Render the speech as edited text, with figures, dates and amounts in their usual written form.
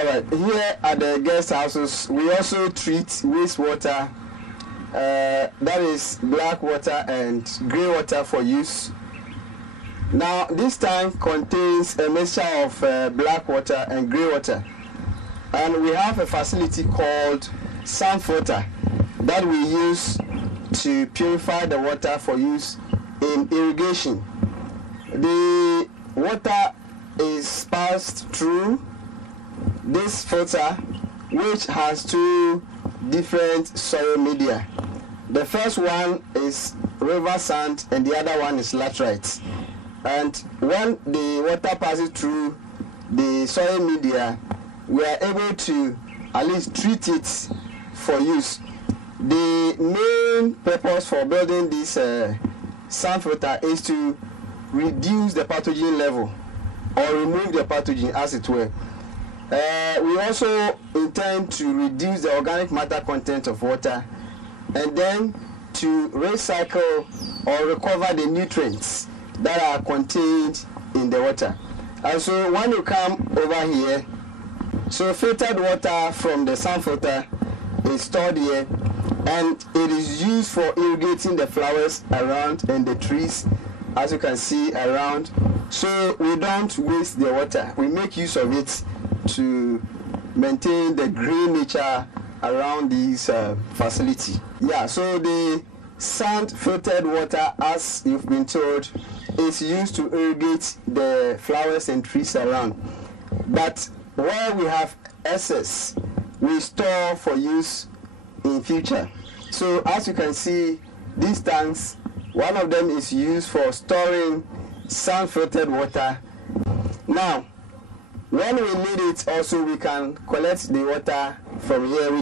Alright, here at the guest houses, we also treat wastewater, that is black water and grey water for use. Now, this tank contains a mixture of black water and grey water. And we have a facility called sand filter that we use to purify the water for use in irrigation. The water is passed through this filter, which has two different soil media. The first one is river sand and the other one is laterite. And when the water passes through the soil media, we are able to at least treat it for use. The main purpose for building this sand filter is to reduce the pathogen level or remove the pathogen, as it were. We also intend to reduce the organic matter content of water and then to recycle or recover the nutrients that are contained in the water. And so when you come over here, so filtered water from the sand filter is stored here, and it is used for irrigating the flowers around and the trees, as you can see around. So we don't waste the water. We make use of it to maintain the green nature around this facility. Yeah, so the sand filtered water, as you've been told, is used to irrigate the flowers and trees around. But where we have excess, we store for use in future. So as you can see, these tanks, one of them is used for storing sand filtered water. Now, when we need it also, we can collect the water from here.